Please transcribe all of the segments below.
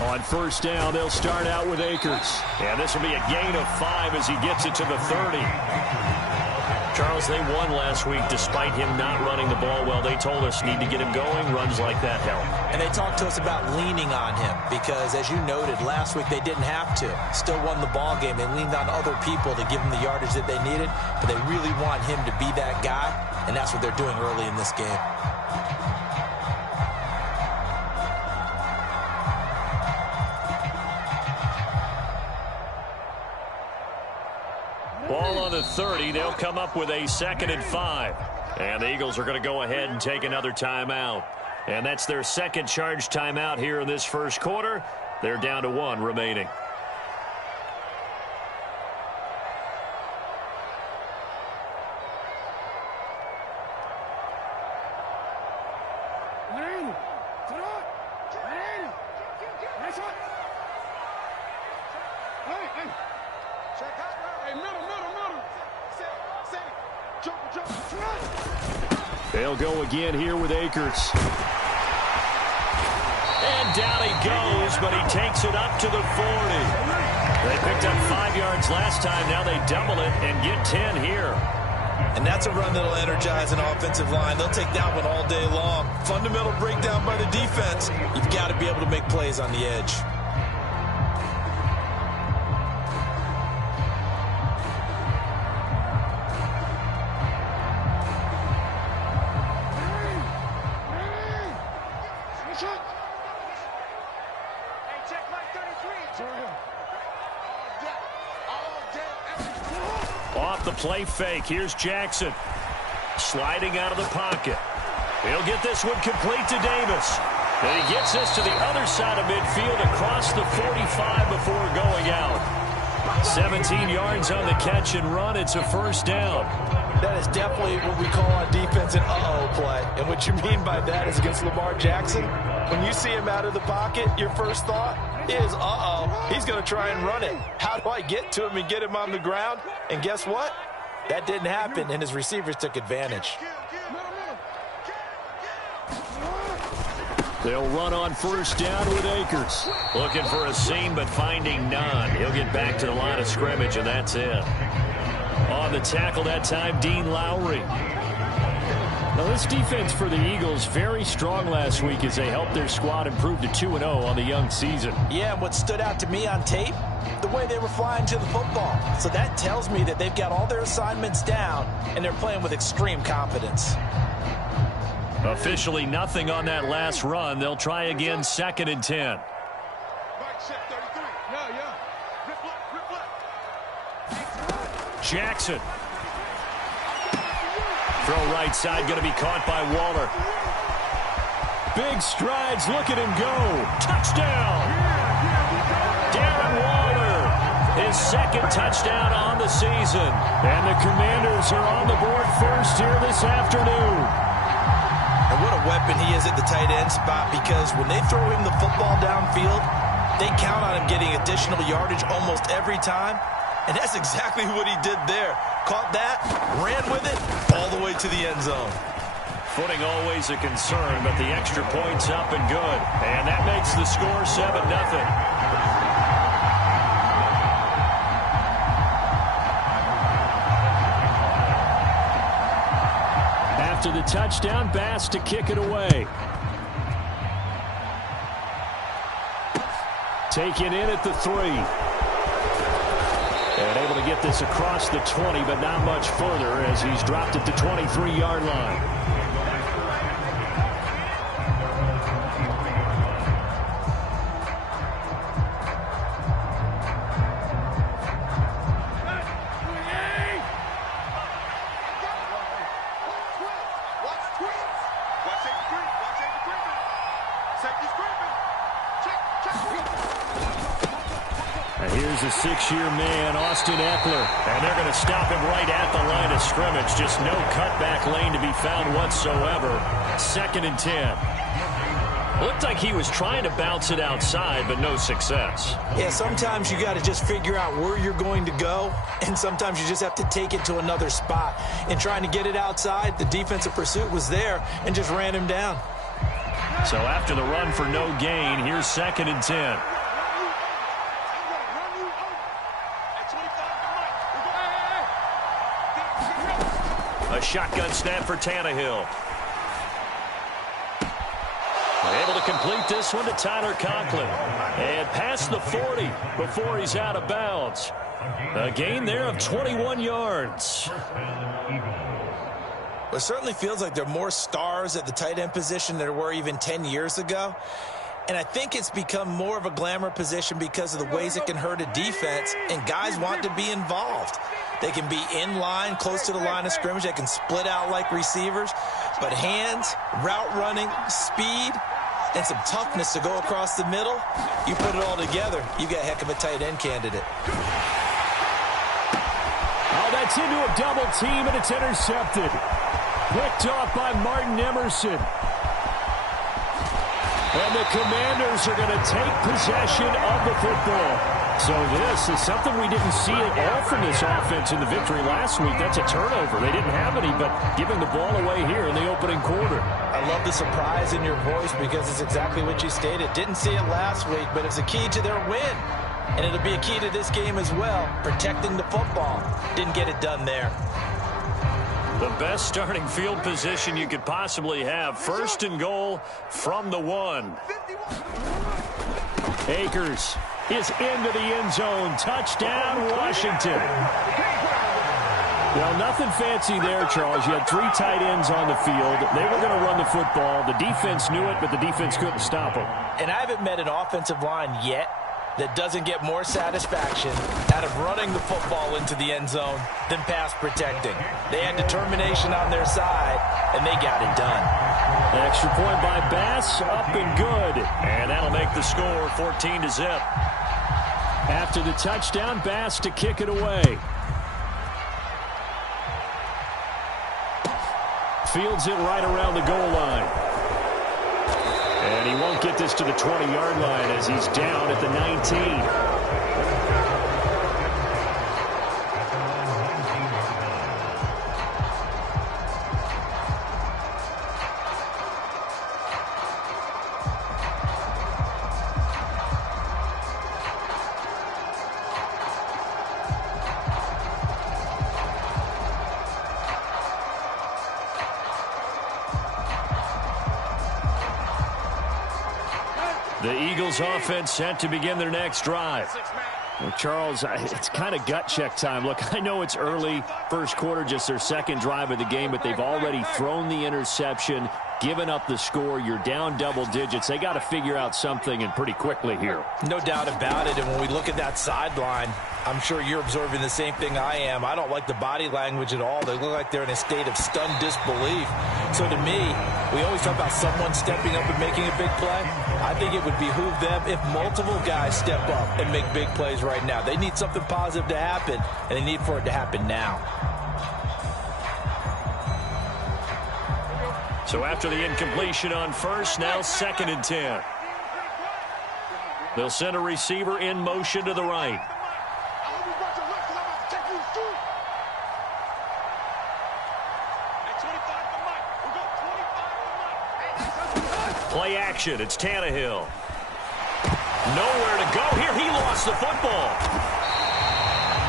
On first down, they'll start out with Akers. And this will be a gain of 5 as he gets it to the 30. Charles, they won last week despite him not running the ball well. They told us need to get him going. Runs like that help. And they talked to us about leaning on him because, as you noted, last week they didn't have to. Still won the ball game. They leaned on other people to give them the yardage that they needed, but they really want him to be that guy, and that's what they're doing early in this game. Ball on the 30. They'll come up with a 2nd and 5. And the Eagles are going to go ahead and take another timeout. And that's their second charge timeout here in this first quarter. They're down to 1 remaining. They'll go again here with Akers. And down he goes, but he takes it up to the 40. They picked up 5 yards last time. Now they double it and get 10 here. And that's a run that'll energize an offensive line. They'll take that one all day long. Fundamental breakdown by the defense. You've got to be able to make plays on the edge. Off the play fake, here's Jackson. Sliding out of the pocket. He'll get this one complete to Davis. And he gets this to the other side of midfield across the 45 before going out. 17 yards on the catch and run. It's a first down. That is definitely what we call on defense an uh-oh play. And what you mean by that is against Lamar Jackson. When you see him out of the pocket, your first thought is, uh-oh, he's going to try and run it. How do I get to him and get him on the ground? And guess what? That didn't happen, and his receivers took advantage. They'll run on first down with Akers. Looking for a seam, but finding none. He'll get back to the line of scrimmage, and that's it. On the tackle that time, Dean Lowry. Now, this defense for the Eagles, very strong last week as they helped their squad improve to 2-0 on the young season. Yeah, and what stood out to me on tape, the way they were flying to the football. So that tells me that they've got all their assignments down, and they're playing with extreme confidence. Officially nothing on that last run. They'll try again, 2nd and 10. Jackson. Throw right side, going to be caught by Waller. Big strides, look at him go. Touchdown! Darren Waller, his 2nd touchdown on the season. And the Commanders are on the board first here this afternoon. And what a weapon he is at the tight end spot, because when they throw him the football downfield, they count on him getting additional yardage almost every time. And that's exactly what he did there. Caught that, ran with it, all the way to the end zone. Footing always a concern, but the extra point's up and good. And that makes the score 7-0. After the touchdown, Bass to kick it away. Taken in at the 3. And able to get this across the 20, but not much further as he's dropped it to 23-yard line. And here's a 6-year man, Austin Eckler. And they're going to stop him right at the line of scrimmage. Just no cutback lane to be found whatsoever. 2nd and 10. Looked like he was trying to bounce it outside, but no success. Yeah, sometimes you got to just figure out where you're going to go, and sometimes you just have to take it to another spot. And trying to get it outside, the defensive pursuit was there and just ran him down. So after the run for no gain, here's 2nd and 10. A shotgun snap for Tannehill. Able to complete this one to Tyler Conklin. And past the 40 before he's out of bounds. A gain there of 21 yards. It certainly feels like there are more stars at the tight end position than there were even 10 years ago. And I think it's become more of a glamour position because of the ways it can hurt a defense, and guys want to be involved. They can be in line, close to the line of scrimmage. They can split out like receivers. But hands, route running, speed, and some toughness to go across the middle, you put it all together, you got a heck of a tight end candidate. Oh, that's into a double team, and it's intercepted. Picked off by Martin Emerson. And the Commanders are going to take possession of the football. So this is something we didn't see at all from this offense in the victory last week. That's a turnover. They didn't have any, but giving the ball away here in the opening quarter. I love the surprise in your voice because it's exactly what you stated. Didn't see it last week, but it's a key to their win. And it'll be a key to this game as well, protecting the football. Didn't get it done there. The best starting field position you could possibly have. 1st and goal from the 1. Akers is into the end zone. Touchdown, Washington. Well, nothing fancy there, Charles. You had 3 tight ends on the field. They were going to run the football. The defense knew it, but the defense couldn't stop them. And I haven't met an offensive line yet that doesn't get more satisfaction out of running the football into the end zone than pass protecting. They had determination on their side, and they got it done. An extra point by Bass, up and good. And that'll make the score 14-0. After the touchdown, Bass to kick it away. Fields it right around the goal line. And he won't get this to the 20-yard line as he's down at the 19. The Eagles offense set to begin their next drive. Well, Charles, it's kind of gut check time. Look, I know it's early, first quarter, just their 2nd drive of the game, but they've already thrown the interception, given up the score. You're down double digits. They got to figure out something, and pretty quickly here. No doubt about it, and when we look at that sideline, I'm sure you're observing the same thing I am. I don't like the body language at all. They look like they're in a state of stunned disbelief. So to me, we always talk about someone stepping up and making a big play. I think it would behoove them if multiple guys step up and make big plays right now. They need something positive to happen, and they need for it to happen now. So after the incompletion on first, now 2nd and 10. They'll send a receiver in motion to the right. Play action. It's Tannehill. Nowhere to go here. He lost the football.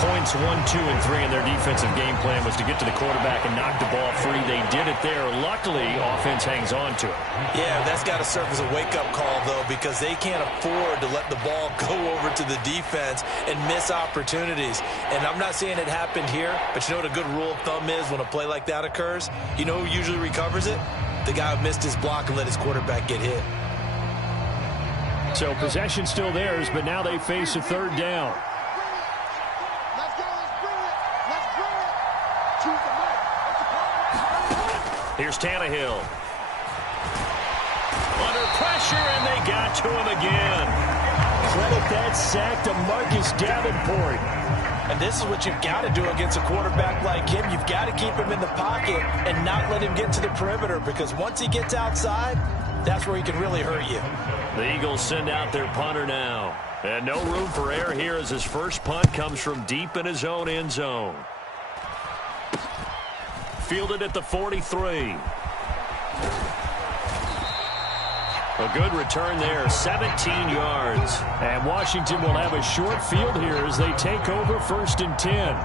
Points 1, 2, and 3 in their defensive game plan was to get to the quarterback and knock the ball free. They did it there. Luckily, offense hangs on to it. Yeah, that's got to serve as a wake-up call, though, because they can't afford to let the ball go over to the defense and miss opportunities. And I'm not saying it happened here, but you know what a good rule of thumb is when a play like that occurs? You know who usually recovers it? The guy who missed his block and let his quarterback get hit. So possession still theirs, but now they face a 3rd down. Here's Tannehill. Under pressure, and they got to him again. Credit that sack to Marcus Davenport. And this is what you've got to do against a quarterback like him. You've got to keep him in the pocket and not let him get to the perimeter, because once he gets outside, that's where he can really hurt you. The Eagles send out their punter now. And no room for error here as his first punt comes from deep in his own end zone. Fielded at the 43. A good return there, 17 yards. And Washington will have a short field here as they take over 1st and 10.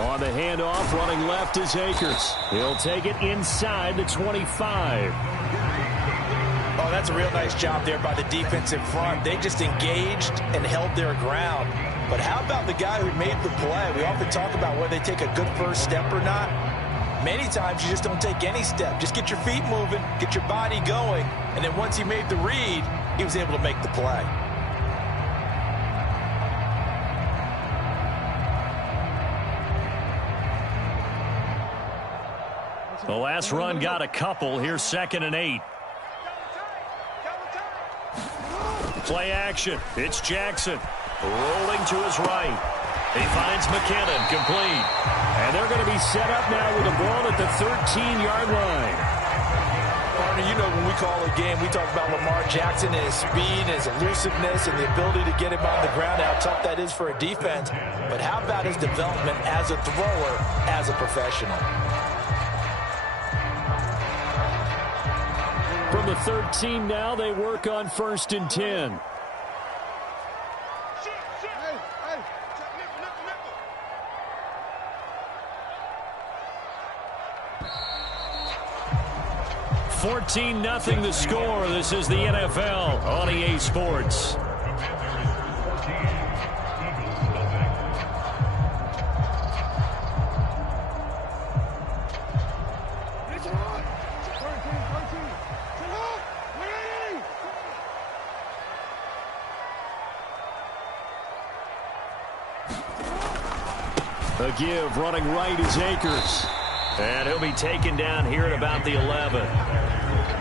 On the handoff, running left is Akers. He'll take it inside the 25. Oh, that's a real nice job there by the defense in front. They just engaged and held their ground. But how about the guy who made the play? We often talk about whether they take a good first step or not. Many times you just don't take any step. Just get your feet moving, get your body going, and then once he made the read, he was able to make the play. The last run got a couple. Here's 2nd and 8. Play action. It's Jackson. Rolling to his right. He finds McKinnon, complete. And they're going to be set up now with a ball at the 13-yard line. Partner, you know when we call a game, we talk about Lamar Jackson and his speed and his elusiveness and the ability to get him on the ground, how tough that is for a defense. But how about his development as a thrower, as a professional? From the 13 now, they work on 1st and 10. $14-0 the score. This is the NFL on EA Sports. A give, running right is Akers. And he'll be taken down here at about the 11.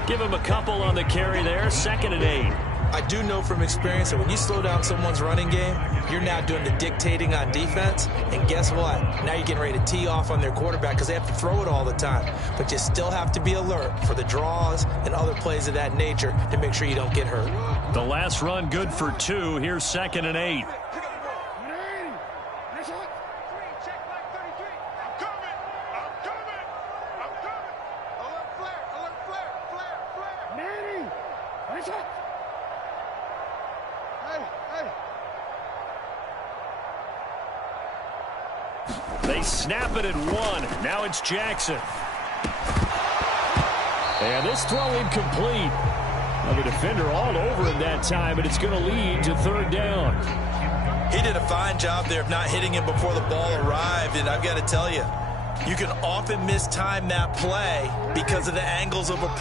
Give him a couple on the carry there, 2nd and 8. I do know from experience that when you slow down someone's running game, you're now doing the dictating on defense. And guess what? Now you're getting ready to tee off on their quarterback because they have to throw it all the time. But you still have to be alert for the draws and other plays of that nature to make sure you don't get hurt. The last run good for 2. Here's 2nd and 8. They snap it at 1. Now it's Jackson. And this throw incomplete. Well, the defender all over him that time, but it's going to lead to 3rd down. He did a fine job there of not hitting him before the ball arrived, and I've got to tell you, you can often mistime that play because of the angles of a